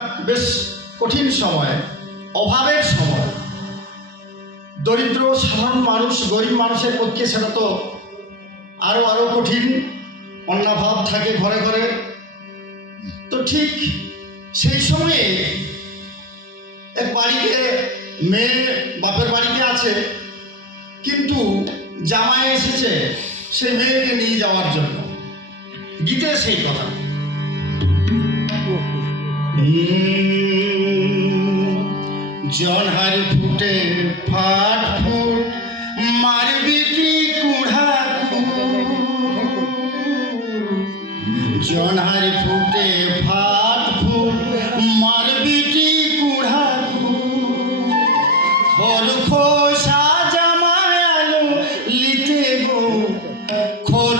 বেশ কঠিন সময়, অভাবের সময়। দরিদ্র, সাধারণ মানুষ, গরিব মানুষের পক্ষে সেটা তো আরও আরও কঠিন। অন্নাভাব থাকে ঘরে ঘরে। তো ঠিক সেই সময়ে এক বাড়িতে মেয়ে বাপের বাড়িতে আছে, কিন্তু জামাই এসেছে সেই মেয়েকে নিয়ে যাওয়ার জন্য। গীতে সেই কথা। জনহারি ফুটে ফাট ফুট, মারবি কি কুড়া জনহারি ফুটে ফাট ফুট, মারবি কি কুড়া খোল খোসা জামায়ালো লিতে গো খোল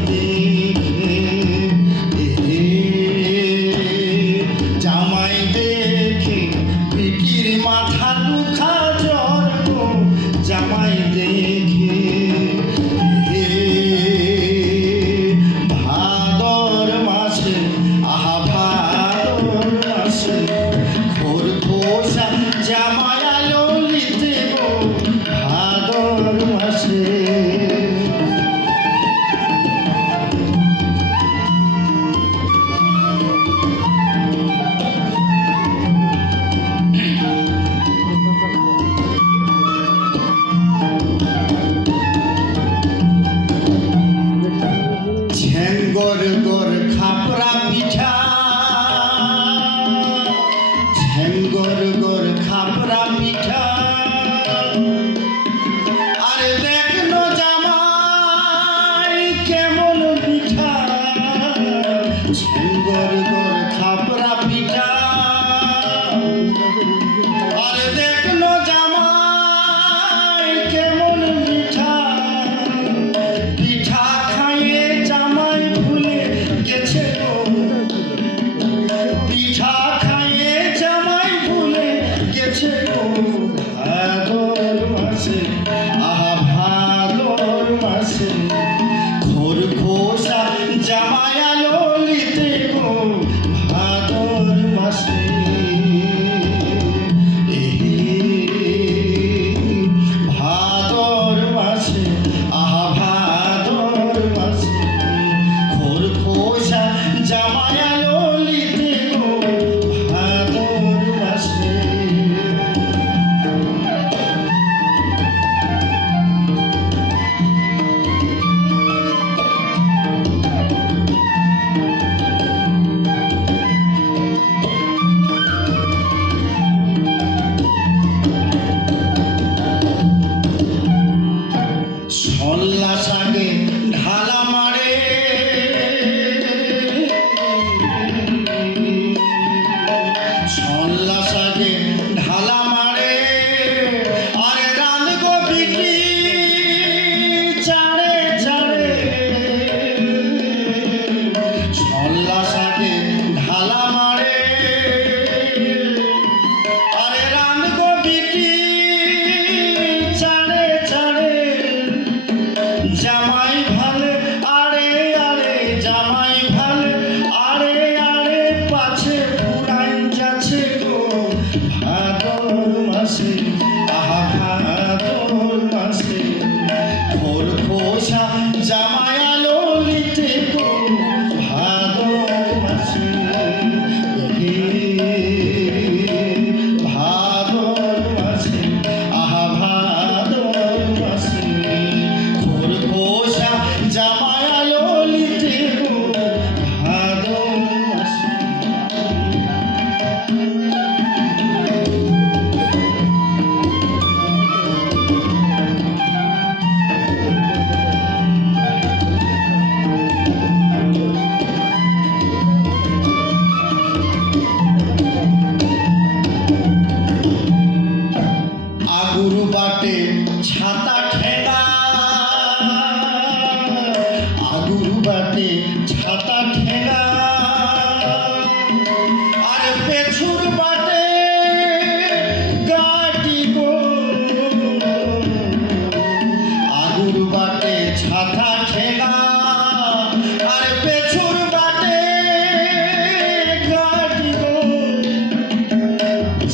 baby. Thank you. Allah sakin. shout.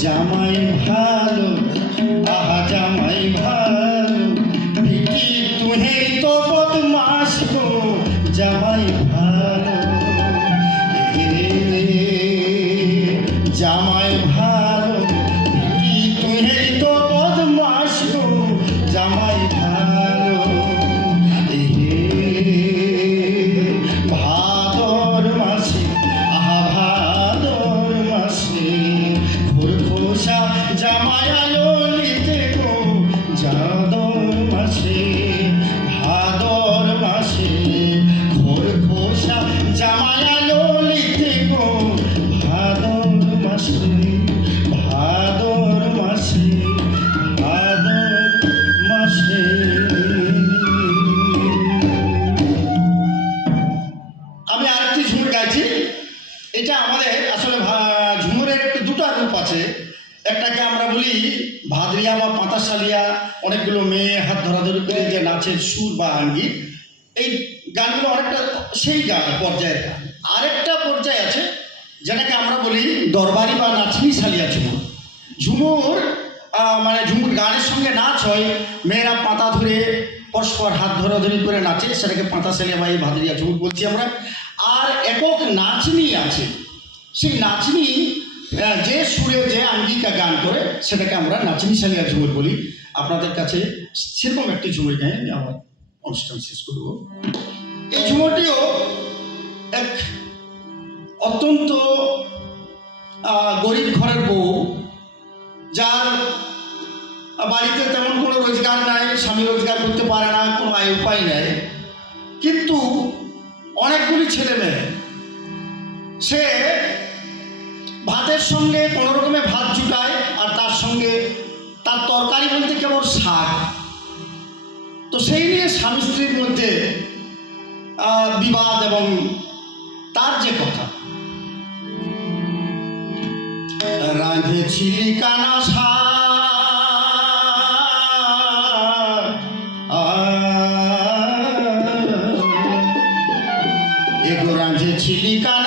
জামাই ভালো আহা জামাই ভালো। এটা আমাদের আসলে ঝুমুরের দুটো রূপ আছে। একটাকে আমরা বলি ভাদরিয়া বা পাতাশালিয়া, অনেকগুলো মেয়ে হাত ধরাধরি করে যে নাচের সুর বা আঙ্গিক। এই গানগুলো অনেকটা সেই গান পর্যায়ের গান। আরেকটা পর্যায় আছে, যেটাকে আমরা বলি দরবারি বা নাচনি শালিয়া ঝুমুর। ঝুমুর মানে ঝুমুর গানের সঙ্গে নাচ হয়। মেয়েরা পাতা ধরে পরস্পর হাত ধরাধরি করে নাচে, সেটাকে পাতা শালিয়া বা এই ভাদরিয়া ঝুমুর বলছি আমরা। একক নাচনি আছে। সেই নাচনি যে সুরে যে আঙ্গিকা গান করে, সেটাকে আমরা নাচনি শালিয়া ঝুমুর বলি। আপনাদের কাছে সেরকম একটি ঝুমুর গায়ে আমি আমার অনুষ্ঠান শেষ করব। এই ঝুমুরটিও এক অত্যন্ত গরিব ঘরের বউ, যার বাড়িতে তেমন কোনো রোজগার নাই, স্বামী রোজগার করতে পারে না, কোনো আয় উপায় নেই। কিন্তু অনেকগুলি ছেলে মেয়ে সে ভাতের সঙ্গে কোনো রকমে ভাত জুটায় আর তার সঙ্গে তার তরকারি বলতে কেবল শাক। তো সেই নিয়ে স্বামী স্ত্রীর মধ্যে বিবাদ এবং তার যে কথা। রাঁধেছিলি কানা শাক। এগো রাঁধেছিলি কানা